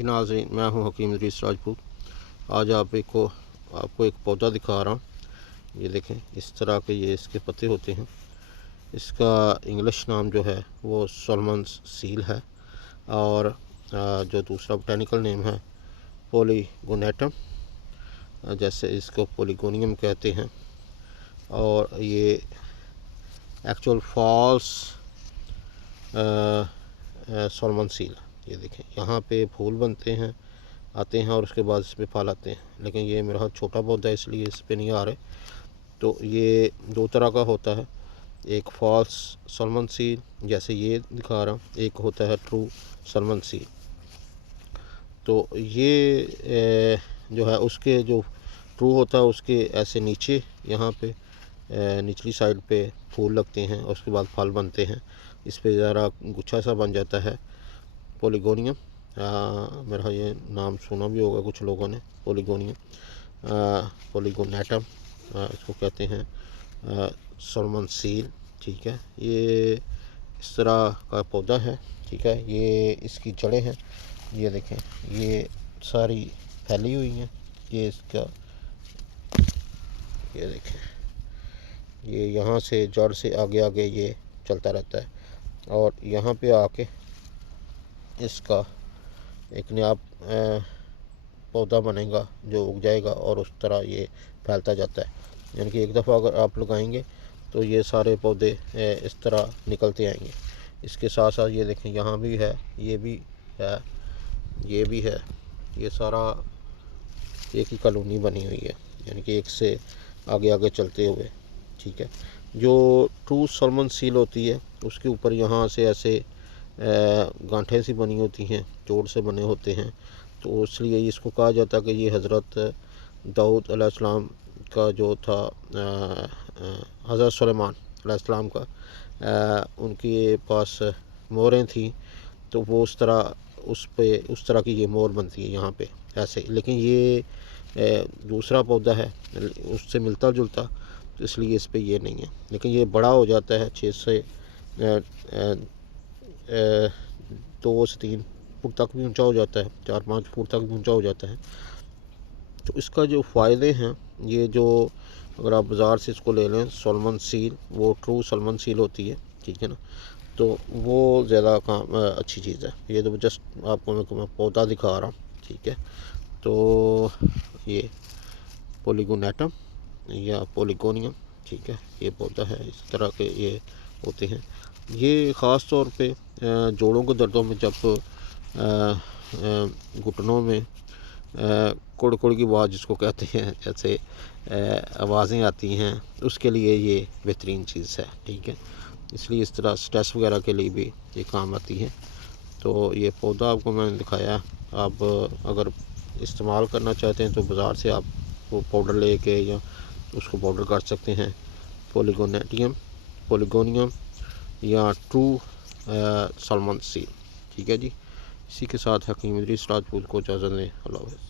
जी नाज़रीन, मैं हूं हकीम इदरीस राजपूत। आज आपको एक पौधा दिखा रहा हूं। ये देखें, इस तरह के ये इसके पत्ते होते हैं। इसका इंग्लिश नाम जो है वो सोलमन सील है और जो दूसरा बोटेनिकल नेम है पॉलीगोनेटम, जैसे इसको पॉलीगोनियम कहते हैं। और ये एक्चुअल फॉल्स सोलमन सील। ये देखें, यहाँ पे फूल बनते हैं, आते हैं और उसके बाद इस पर फल आते हैं, लेकिन ये मेरा छोटा पौधा है इसलिए इस पर नहीं आ रहे। तो ये दो तरह का होता है, एक फॉल्स सोलमन सील जैसे ये दिखा रहा हूँ, एक होता है ट्रू सोलमन सील। तो ये जो है उसके जो ट्रू होता है उसके ऐसे नीचे यहाँ पे निचली साइड पे फूल लगते हैं और उसके बाद फल बनते हैं। इस पे ज़रा गुच्छा सा बन जाता है पॉलीगोनियम। मेरा ये नाम सुना भी होगा कुछ लोगों ने, पॉलीगोनियम, पॉलीगोनेटम इसको कहते हैं, सोलमन सील। ठीक है, ये इस तरह का पौधा है। ठीक है, ये इसकी जड़ें हैं, ये देखें, ये सारी फैली हुई हैं। ये इसका, ये देखें, ये यहाँ से जड़ से आगे आगे ये चलता रहता है और यहाँ पे आके इसका एक नया पौधा बनेगा जो उग जाएगा और उस तरह ये फैलता जाता है। यानी कि एक दफ़ा अगर आप लगाएंगे तो ये सारे पौधे इस तरह निकलते आएंगे। इसके साथ साथ ये देखें, यहाँ भी है, ये भी है, ये भी है, ये सारा एक ही कॉलोनी बनी हुई है, यानी कि एक से आगे आगे चलते हुए। ठीक है, जो ट्रू सोलमन सील होती है उसके ऊपर यहाँ से ऐसे गांठें सी बनी होती हैं, जोड़ से बने होते हैं। तो इसलिए इसको कहा जाता है कि ये हज़रत दाऊद अलैहिस्सलाम का जो था, हज़रत सुलेमान अलैहिस्सलाम का, उनके पास मोहरें थी, तो वो उस तरह की ये मोहर बनती है यहाँ पे ऐसे। लेकिन ये दूसरा पौधा है उससे मिलता जुलता, तो इसलिए इस पे ये नहीं है। लेकिन ये बड़ा हो जाता है, 6 से 2 से 3 फुट तक भी ऊंचा हो जाता है, 4-5 फुट तक भी ऊंचा हो जाता है। तो इसका जो फ़ायदे हैं, ये जो अगर आप बाज़ार से इसको ले लें सोलमन सील, वो ट्रू सोलमन सील होती है, ठीक है ना, तो वो ज़्यादा अच्छी चीज़ है। ये तो जस्ट आपको मैं पौधा दिखा रहा हूँ। ठीक है, तो ये पॉलीगोनेटम या पॉलीगोनियम, ठीक है, ये पौधा है, इस तरह के ये होते हैं। ये ख़ास तौर पे जोड़ों के दर्दों में, जब घुटनों में कुड़ कुड़ की आवाज़ जिसको कहते हैं, ऐसे आवाज़ें आती हैं, उसके लिए ये बेहतरीन चीज़ है। ठीक है, इसलिए इस तरह स्ट्रेस वगैरह के लिए भी ये काम आती है। तो ये पौधा आपको मैंने दिखाया। आप अगर इस्तेमाल करना चाहते हैं तो बाज़ार से आप वो पाउडर लेके या उसको पाउडर कर सकते हैं, पॉलीगोनियम या ट्रू सोलमन सील। ठीक है जी, इसी के साथ हकीम इदरीस राजपूत को इजाज़त दें। अल्लाह हाफ़िज़।